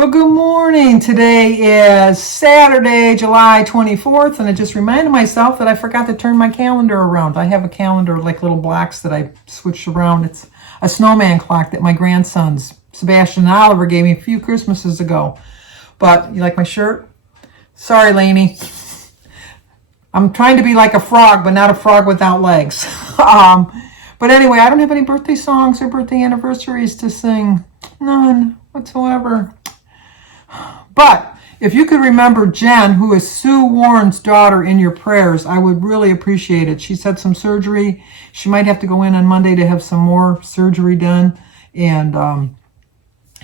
Well, good morning. Today is Saturday, July 24th, and I just reminded myself that I forgot to turn my calendar around. I have a calendar, like little blocks that I switched around. It's a snowman clock that my grandsons, Sebastian and Oliver, gave me a few Christmases ago. But, you like my shirt? Sorry, Lainey. I'm trying to be like a frog, but not a frog without legs. But anyway, I don't have any birthday songs or birthday anniversaries to sing. None whatsoever. But if you could remember Jen, who is Sue Warren's daughter, in your prayers, I would really appreciate it. She's had some surgery. She might have to go in on Monday to have some more surgery done. And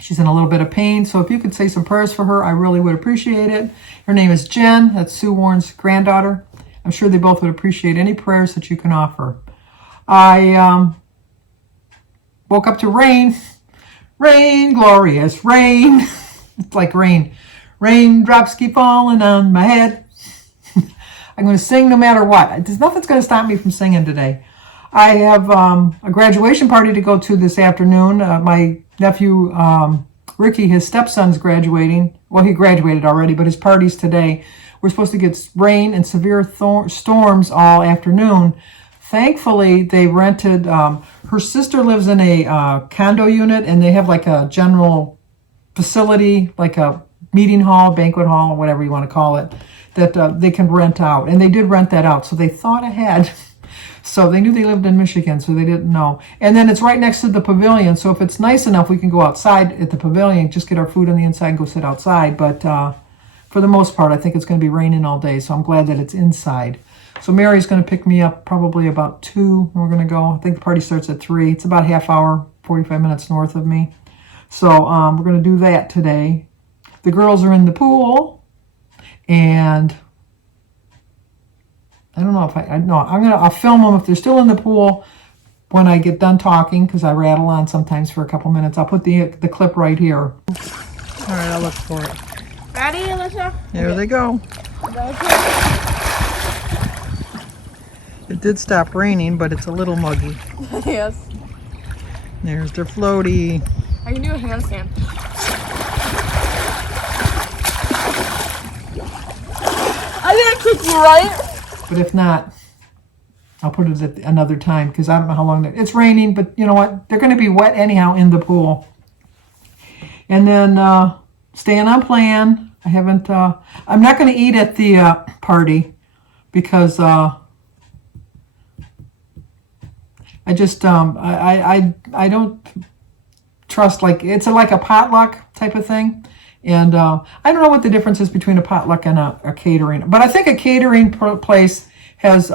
she's in a little bit of pain. So if you could say some prayers for her, I really would appreciate it. Her name is Jen. That's Sue Warren's granddaughter. I'm sure they both would appreciate any prayers that you can offer. I woke up to rain. Rain, glorious rain. It's like rain. Raindrops keep falling on my head. I'm going to sing no matter what. There's nothing's going to stop me from singing today. I have a graduation party to go to this afternoon. My nephew, Ricky, his stepson's graduating. Well, he graduated already, but his party's today. We're supposed to get rain and severe storms all afternoon. Thankfully, they rented, her sister lives in a condo unit, and they have like a general facility, like a meeting hall, banquet hall, whatever you want to call it, that they can rent out. And they did rent that out, so they thought ahead. So they knew they lived in Michigan, so they didn't know. And then it's right next to the pavilion, so if it's nice enough, we can go outside at the pavilion, just get our food on the inside and go sit outside. But for the most part, I think it's going to be raining all day, so I'm glad that it's inside. So Mary's going to pick me up probably about 2. We're going to go. I think the party starts at 3. It's about a half hour, 45 minutes north of me. So we're going to do that today. The girls are in the pool, and I don't know if I'll film them if they're still in the pool when I get done talking, because I rattle on sometimes for a couple minutes. I'll put the clip right here. All right, I'll look for it. Ready, Alyssa? There they go. It did stop raining, but it's a little muggy. Yes. There's their floaty. I can do a handstand. I didn't kick you, right? But if not, I'll put it at another time, because I don't know how long it's raining. But you know what? They're going to be wet anyhow in the pool. And then staying on plan. I haven't. I'm not going to eat at the party because I just I don't trust, like, it's like a potluck type of thing. And I don't know what the difference is between a potluck and a catering. But I think a catering place has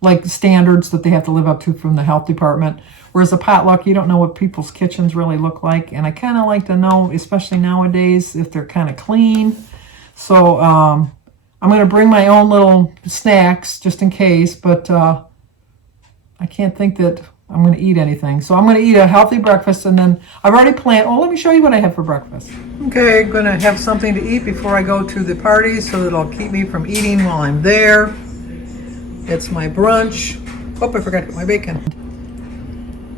like standards that they have to live up to from the health department. Whereas a potluck, you don't know what people's kitchens really look like. And I kind of like to know, especially nowadays, if they're kind of clean. So I'm going to bring my own little snacks just in case. But I can't think that I'm going to eat anything. So I'm going to eat a healthy breakfast, and then I've already planned. Oh, let me show you what I have for breakfast. Okay, I'm going to have something to eat before I go to the party, so that it'll keep me from eating while I'm there. It's my brunch. Oh, I forgot to put my bacon.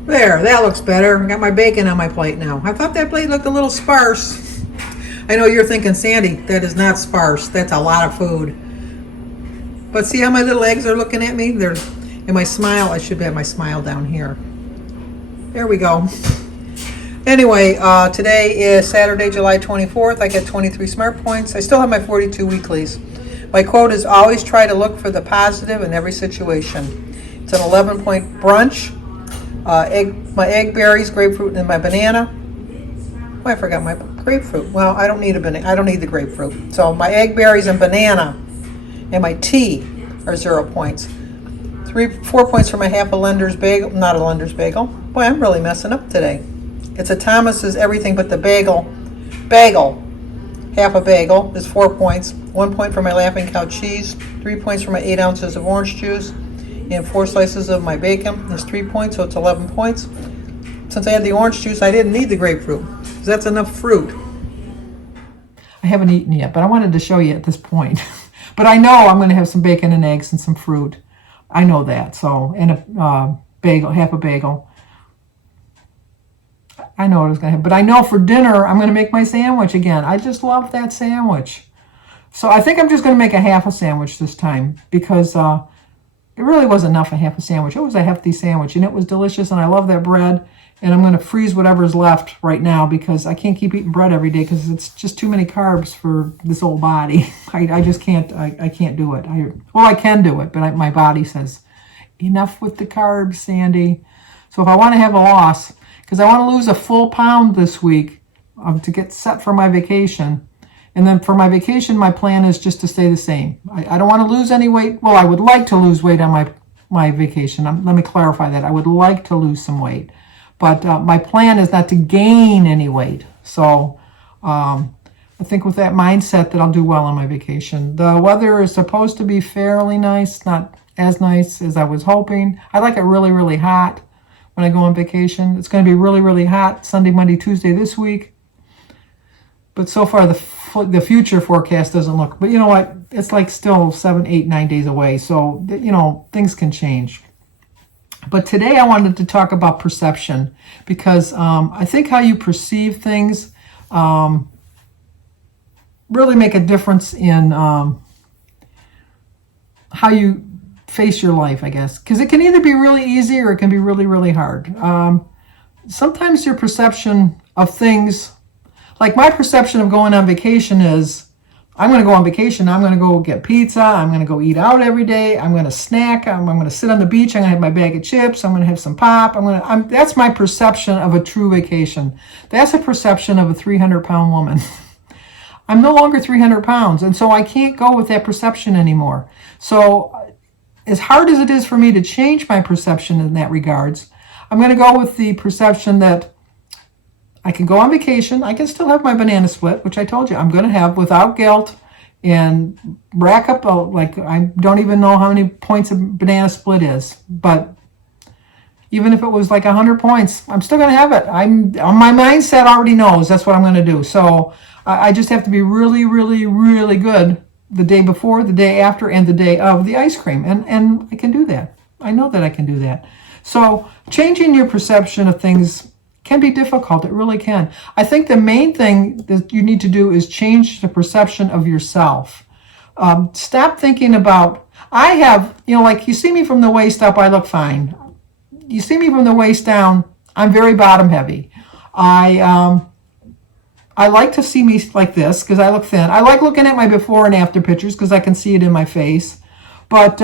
There, that looks better. I got my bacon on my plate now. I thought that plate looked a little sparse. I know you're thinking, Sandy, that is not sparse. That's a lot of food. But see how my little eggs are looking at me? They're in my smile. I should have my smile down here. There we go. Anyway, today is Saturday, July 24th. I get 23 smart points. I still have my 42 weeklies. My quote is always try to look for the positive in every situation. It's an 11-point brunch. My egg, berries, grapefruit, and my banana. Oh, I forgot my grapefruit. Well, I don't need a banana. I don't need the grapefruit. So my egg, berries, and banana, and my tea are 0 points. 4 points for my half a Lender's bagel. Not a Lender's bagel. Boy, I'm really messing up today. It's a Thomas's everything but the bagel. Bagel. Half a bagel is 4 points. 1 point for my Laughing Cow cheese. 3 points for my 8 ounces of orange juice. And 4 slices of my bacon. That's 3 points, so it's 11 points. Since I had the orange juice, I didn't need the grapefruit, because that's enough fruit. I haven't eaten yet, but I wanted to show you at this point. But I know I'm going to have some bacon and eggs and some fruit. I know that. So, and a bagel, half a bagel. I know what it's going to happen. But I know for dinner, I'm going to make my sandwich again. I just love that sandwich. So I think I'm just going to make a half a sandwich this time because it really was enough a half a sandwich. It was a hefty sandwich, and it was delicious, and I love that bread. And I'm going to freeze whatever's left right now because I can't keep eating bread every day because it's just too many carbs for this old body. I just can't, I can't do it. I can do it, but my body says, enough with the carbs, Sandy. So if I want to have a loss, because I want to lose a full pound this week to get set for my vacation. And then for my vacation, my plan is just to stay the same. I don't want to lose any weight. Well, I would like to lose weight on my vacation. Let me clarify that. I would like to lose some weight. But my plan is not to gain any weight. So I think with that mindset that I'll do well on my vacation. The weather is supposed to be fairly nice, not as nice as I was hoping. I like it really, really hot when I go on vacation. It's going to be really, really hot Sunday, Monday, Tuesday this week. But so far the future forecast doesn't look. But you know what? It's like still 7, 8, 9 days away. So, things can change. But today I wanted to talk about perception because I think how you perceive things really make a difference in how you face your life, I guess. Because it can either be really easy or it can be really, really hard. Sometimes your perception of things, like my perception of going on vacation is, I'm going to go on vacation. I'm going to go get pizza. I'm going to go eat out every day. I'm going to snack. I'm going to sit on the beach. I'm going to have my bag of chips. I'm going to have some pop. That's my perception of a true vacation. That's a perception of a 300-pound woman. I'm no longer 300 pounds, and so I can't go with that perception anymore. So as hard as it is for me to change my perception in that regards, I'm going to go with the perception that I can go on vacation. I can still have my banana split, which I told you I'm going to have without guilt and rack up, I don't even know how many points a banana split is. But even if it was like 100 points, I'm still going to have it. My mindset already knows that's what I'm going to do. So I just have to be really, really, really good the day before, the day after, and the day of the ice cream. And I can do that. I know that I can do that. So changing your perception of things can be difficult. It really can. I think the main thing that you need to do is change the perception of yourself. Stop thinking about, I have, like you see me from the waist up, I look fine. You see me from the waist down, I'm very bottom heavy. I like to see me like this because I look thin. I like looking at my before and after pictures because I can see it in my face. But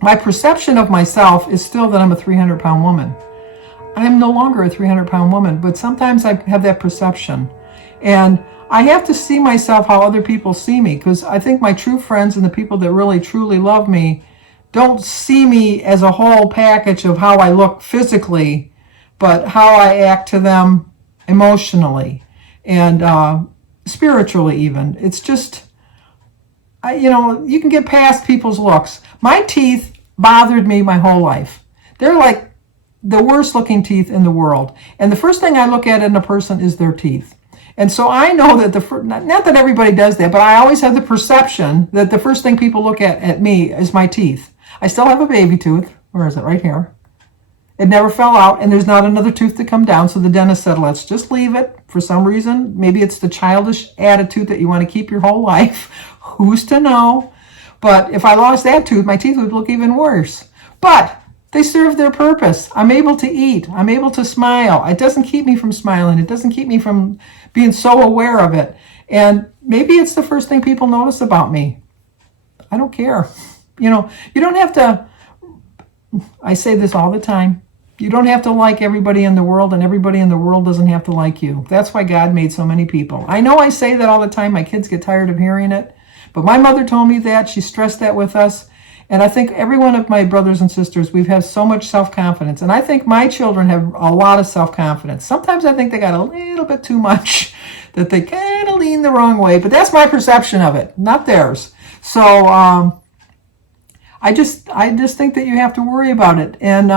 my perception of myself is still that I'm a 300-pound woman. I am no longer a 300-pound woman, but sometimes I have that perception. And I have to see myself how other people see me, because I think my true friends and the people that really, truly love me don't see me as a whole package of how I look physically, but how I act to them emotionally and spiritually even. It's just, you can get past people's looks. My teeth bothered me my whole life. They're like the worst looking teeth in the world. And the first thing I look at in a person is their teeth. And so I know that not that everybody does that, but I always have the perception that the first thing people look at me is my teeth. I still have a baby tooth. Where is it? Right here. It never fell out, and there's not another tooth to come down. So the dentist said, let's just leave it for some reason. Maybe it's the childish attitude that you want to keep your whole life. Who's to know? But if I lost that tooth, my teeth would look even worse. But they serve their purpose. I'm able to eat. I'm able to smile. It doesn't keep me from smiling. It doesn't keep me from being so aware of it. And maybe it's the first thing people notice about me. I don't care. You don't have to, I say this all the time, you don't have to like everybody in the world, and everybody in the world doesn't have to like you. That's why God made so many people. I know I say that all the time. My kids get tired of hearing it. But my mother told me that. She stressed that with us. And I think every one of my brothers and sisters, we've had so much self-confidence. And I think my children have a lot of self-confidence. Sometimes I think they got a little bit too much, that they kind of lean the wrong way. But that's my perception of it, not theirs. So I just think that you have to worry about it. And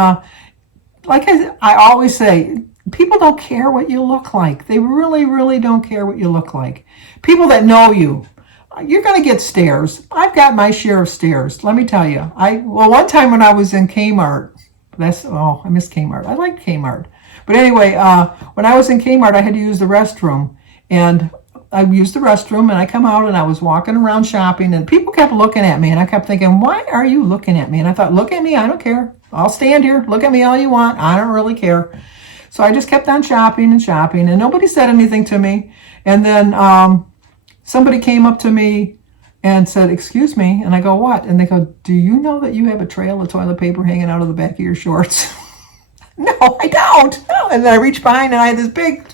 like I always say, people don't care what you look like. They really, really don't care what you look like. People that know you, you're going to get stares. I've got my share of stares. Let me tell you. One time when I was in Kmart, I miss Kmart. I like Kmart. But anyway, when I was in Kmart, I had to use the restroom. And I used the restroom, and I come out, and I was walking around shopping, and people kept looking at me, and I kept thinking, why are you looking at me? And I thought, look at me, I don't care. I'll stand here. Look at me all you want. I don't really care. So I just kept on shopping and shopping, and nobody said anything to me. And then somebody came up to me and said, excuse me. And I go, what? And they go, do you know that you have a trail of toilet paper hanging out of the back of your shorts? No, I don't. No. And then I reached behind, and I had this big...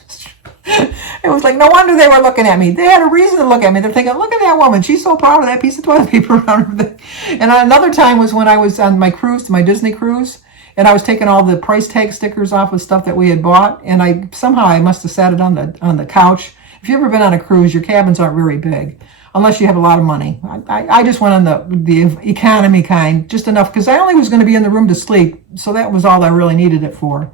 It was like, no wonder they were looking at me. They had a reason to look at me. They're thinking, look at that woman. She's so proud of that piece of toilet paper around her. And another time was when I was on my cruise, my Disney cruise, and I was taking all the price tag stickers off of stuff that we had bought, and I must have sat it on the couch. If you've ever been on a cruise, your cabins aren't very big, unless you have a lot of money. I just went on the economy kind, just enough, because I only was going to be in the room to sleep, so that was all I really needed it for.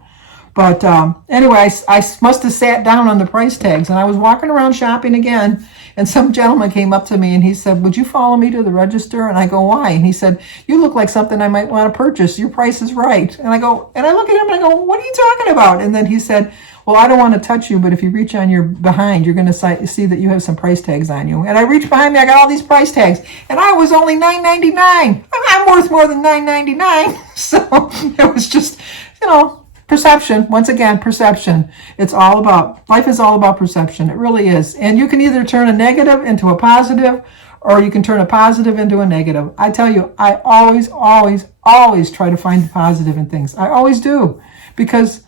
But anyway, I must have sat down on the price tags, and I was walking around shopping again, and some gentleman came up to me, and he said, would you follow me to the register? And I go, why? And he said, you look like something I might want to purchase. Your price is right. And I look at him, and I go, what are you talking about? And then he said, well, I don't want to touch you, but if you reach on your behind, you're going to see that you have some price tags on you. And I reached behind me, I got all these price tags, and I was only $9.99. I'm worth more than $9.99. So it was just, perception. Once again, perception. Life is all about perception. It really is. And you can either turn a negative into a positive, or you can turn a positive into a negative. I tell you, I always, always, always try to find the positive in things. I always do, because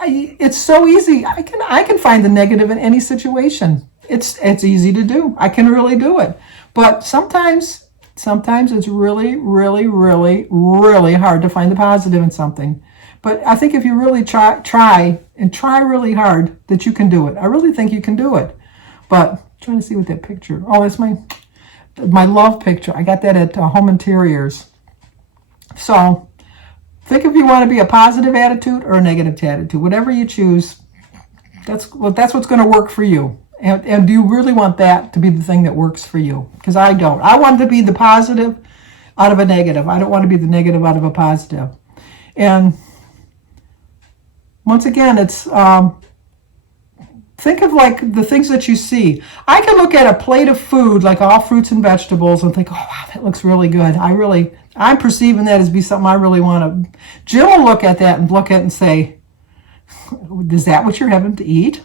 it's so easy. I can find the negative in any situation. It's easy to do. I can really do it. But sometimes it's really, really, really, really hard to find the positive in something. But I think if you really try really hard, that you can do it. I really think you can do it. But I'm trying to see what that picture. Oh, that's my love picture. I got that at Home Interiors. So think if you want to be a positive attitude or a negative attitude. Whatever you choose, that's what's going to work for you. And do you really want that to be the thing that works for you? Because I don't. I want to be the positive out of a negative. I don't want to be the negative out of a positive. And once again, it's think of like the things that you see. I can look at a plate of food, like all fruits and vegetables, and think, oh, wow, that looks really good. I'm perceiving that as be something I really want to. Jill will look at that and say, is that what you're having to eat?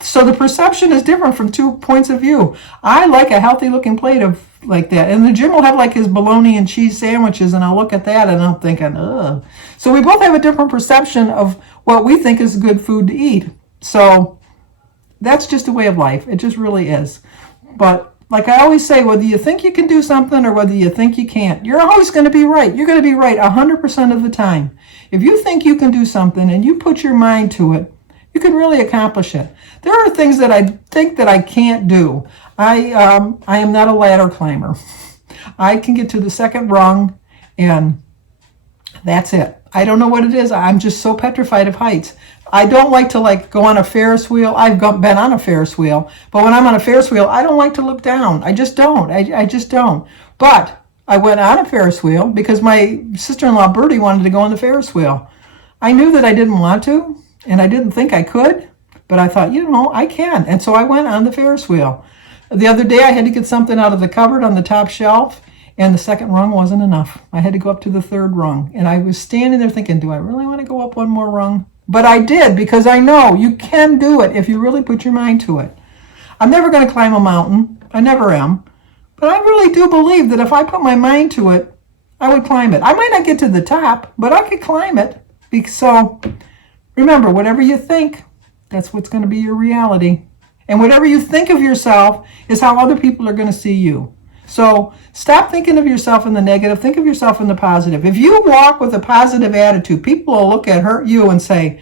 So the perception is different from 2 points of view. I like a healthy looking plate of like that. And the Jim will have like his bologna and cheese sandwiches, and I'll look at that and I'm thinking, ugh. So we both have a different perception of what we think is good food to eat. So that's just a way of life. It just really is. But like I always say, whether you think you can do something or whether you think you can't, you're always going to be right. You're going to be right 100% of the time. If you think you can do something and you put your mind to it, you can really accomplish it. There are things that I think that I can't do. I am not a ladder climber. I can get to the second rung, and that's it. I don't know what it is. I'm just so petrified of heights. I don't like to go on a Ferris wheel. I've been on a Ferris wheel, but when I'm on a Ferris wheel, I don't like to look down. I just don't. I just don't. But I went on a Ferris wheel because my sister-in-law Bertie wanted to go on the Ferris wheel. I knew that I didn't want to, and I didn't think I could, but I thought, I can. And so I went on the Ferris wheel. The other day I had to get something out of the cupboard on the top shelf, and the second rung wasn't enough. I had to go up to the third rung. And I was standing there thinking, do I really want to go up one more rung? But I did, because I know you can do it if you really put your mind to it. I'm never going to climb a mountain. I never am. But I really do believe that if I put my mind to it, I would climb it. I might not get to the top, but I could climb it. So remember, whatever you think, that's what's going to be your reality. And whatever you think of yourself is how other people are going to see you. So stop thinking of yourself in the negative. Think of yourself in the positive. If you walk with a positive attitude, people will look at you and say,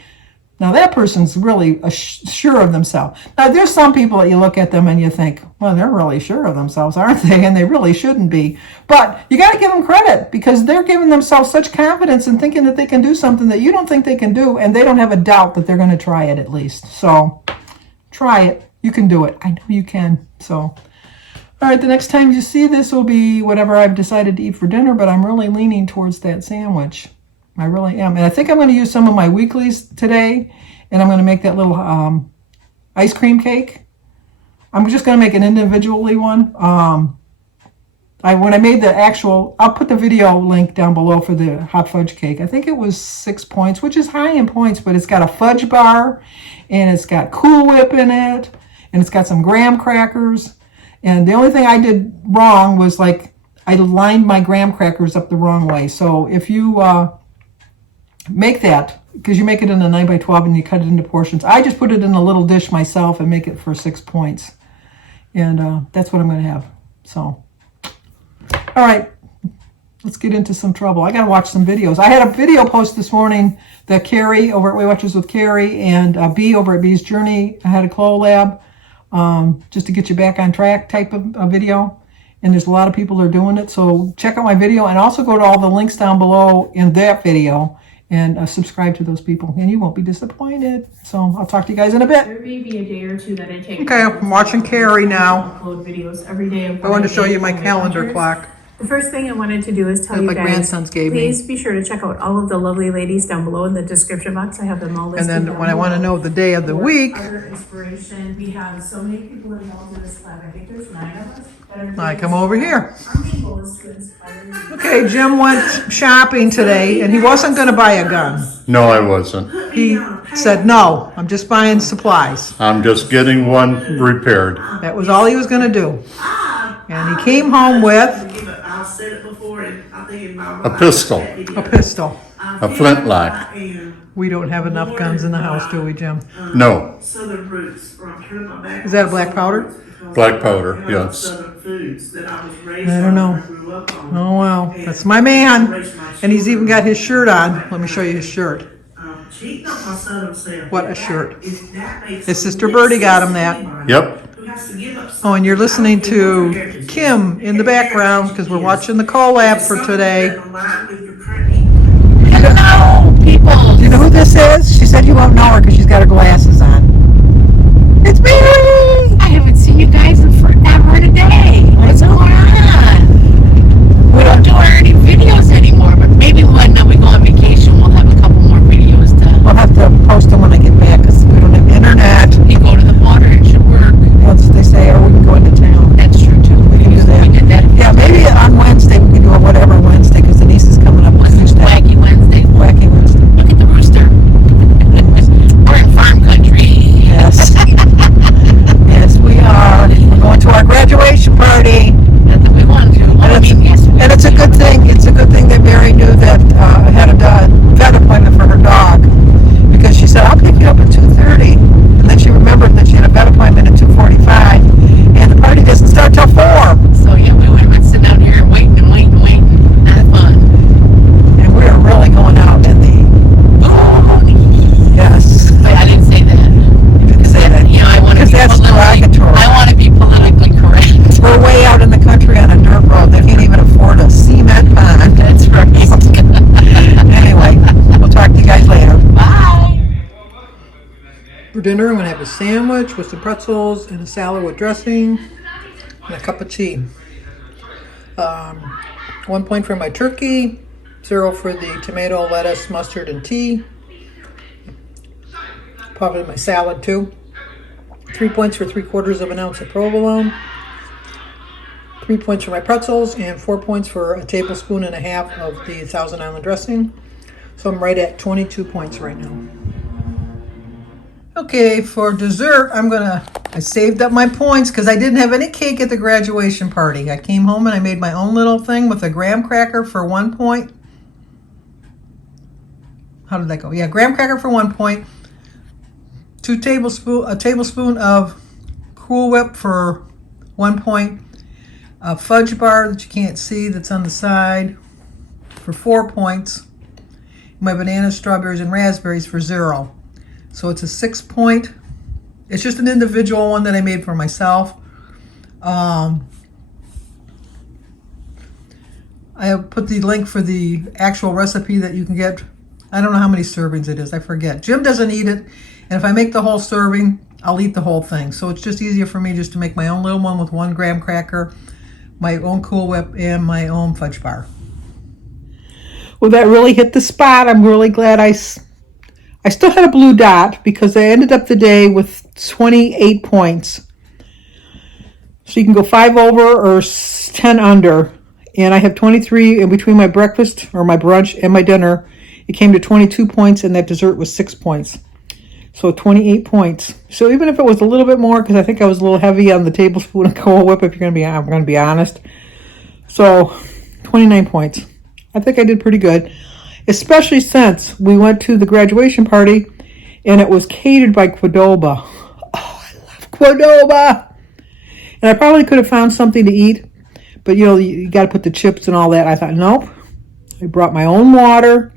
now that person's really sure of themselves. Now there's some people that you look at them and you think, well, they're really sure of themselves, aren't they? And they really shouldn't be. But you got to give them credit, because they're giving themselves such confidence and thinking that they can do something that you don't think they can do, and they don't have a doubt that they're going to try it at least. So try it. You can do it. I know you can. So, all right, the next time you see this will be whatever I've decided to eat for dinner, but I'm really leaning towards that sandwich. I really am. And I think I'm going to use some of my weeklies today, and I'm going to make that little ice cream cake. I'm just going to make an individually one. When I made the actual, I'll put the video link down below for the hot fudge cake. I think it was 6 points, which is high in points, but it's got a fudge bar, and it's got Cool Whip in it, and it's got some graham crackers. And the only thing I did wrong was like I lined my graham crackers up the wrong way. So if you make that, because you make it in a 9x12 and you cut it into portions, I just put it in a little dish myself and make it for 6 points. And that's what I'm going to have. So, all right, let's get into some trouble. I got to watch some videos. I had a video post this morning that Carrie over at Weight Watchers with Carrie and B over at B's Journey. I had a collab just to get you back on track type of video. And there's a lot of people that are doing it. So check out my video and also go to all the links down below in that video and subscribe to those people. And you won't be disappointed. So I'll talk to you guys in a bit. There may be a day or two that I take. Okay, I'm watching Carrie now. Upload videos every day. I wanted to show you my calendar clock. The first thing I wanted to do is tell you my guys, grandsons gave me. please be sure to check out all of the lovely ladies down below in the description box. I have them all listed. And then when I want to know the day of the week, Other inspiration. We have so many people involved in this club. I think there's 9 of us. I come over here. Our main goal is to inspire you. Okay, Jim went shopping today, and he wasn't going to buy a gun. No, I wasn't. He said, no, I'm just buying supplies. I'm just getting one repaired. That was all he was going to do. And he came home with A pistol, a pistol. a flintlock. We don't have enough guns in the house, do we, Jim? No, Is that a black powder? black powder, yes. I don't know. Oh, well, that's my man. And he's even got his shirt on. Let me show you his shirt. What a shirt. His sister Birdie got him that. Yep, Oh, and you're listening to Kim in the background because we're watching the collab for today. Hello, people. Do you know who this is? She said you won't know her because she's got her glasses on. It's me! I haven't seen you guys in forever today. What's going on? We don't do any videos anymore, but maybe when we go on vacation, we'll have a couple more videos to. I'll have to post them when I get back because we don't have internet. You go to the water, it should work. Once they say, or we can go into town. That's true too. We can do that. We did that. Yeah, maybe on Wednesday we can do a whatever Wednesday because Denise is coming up with What's this Tuesday. Wacky Wednesday? Wacky Wednesday. Look at the rooster. We're in farm country. Yes. Yes, we are. We're going to our graduation party. Not that we want to. And it's a good thing. It's a good thing that Mary knew that I had a vet appointment for her dog because she said, I'll pick you up at 2:30. And then she remembered that she had a vet appointment at 2:45. And the party doesn't start till 4. So yeah, we went sitting out here and waiting. Not fun. And we are really going out in the... Yes. Wait, I didn't say that. You didn't say that. You know, I want to Because be that's derogatory. I want to be politically correct. We're way out in the country on a dirt road. They can't even afford a cement pond. That's right. Anyway, we'll talk to you guys later. Bye. For dinner, I'm going to have a sandwich with some pretzels and a salad with dressing and a cup of tea. 1 point for my turkey, 0 for the tomato, lettuce, mustard, and tea. Probably my salad too. 3 points for 3/4 ounce of provolone. 3 points for my pretzels and 4 points for a tablespoon and a half of the Thousand Island dressing. So I'm right at 22 points right now. Okay, for dessert, I saved up my points because I didn't have any cake at the graduation party. I came home and I made my own little thing with a graham cracker for 1 point. How did that go? Yeah, graham cracker for 1 point. A tablespoon of Cool Whip for 1 point. A fudge bar that you can't see that's on the side for 4 points. My bananas, strawberries, and raspberries for 0. So it's a 6 point. It's just an individual one that I made for myself. I have put the link for the actual recipe that you can get. I don't know how many servings it is. I forget. Jim doesn't eat it. And if I make the whole serving, I'll eat the whole thing. So it's just easier for me just to make my own little one with 1 graham cracker, my own Cool Whip, and my own fudge bar. Well, that really hit the spot. I'm really glad I still had a blue dot because I ended up the day with 28 points. So you can go 5 over or 10 under. And I have 23 in between my breakfast or my brunch and my dinner. It came to 22 points, and that dessert was 6 points. So 28 points. So even if it was a little bit more, because I think I was a little heavy on the tablespoon of Cool Whip, I'm going to be honest. So 29 points. I think I did pretty good, especially since we went to the graduation party, and it was catered by Qdoba. Oh, I love Qdoba. And I probably could have found something to eat, but you got to put the chips and all that. I thought, nope. I brought my own water.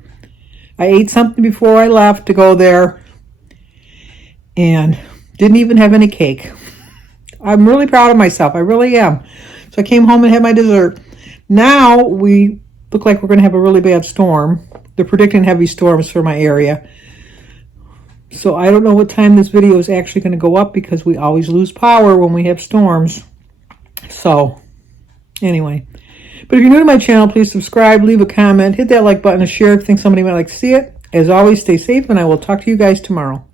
I ate something before I left to go there, and didn't even have any cake. I'm really proud of myself. I really am. So I came home and had my dessert. Now we look like we're going to have a really bad storm. They're predicting heavy storms for my area. So I don't know what time this video is actually going to go up because we always lose power when we have storms. So anyway. But if you're new to my channel, please subscribe, leave a comment, hit that like button, and share if you think somebody might like to see it. As always, stay safe, and I will talk to you guys tomorrow.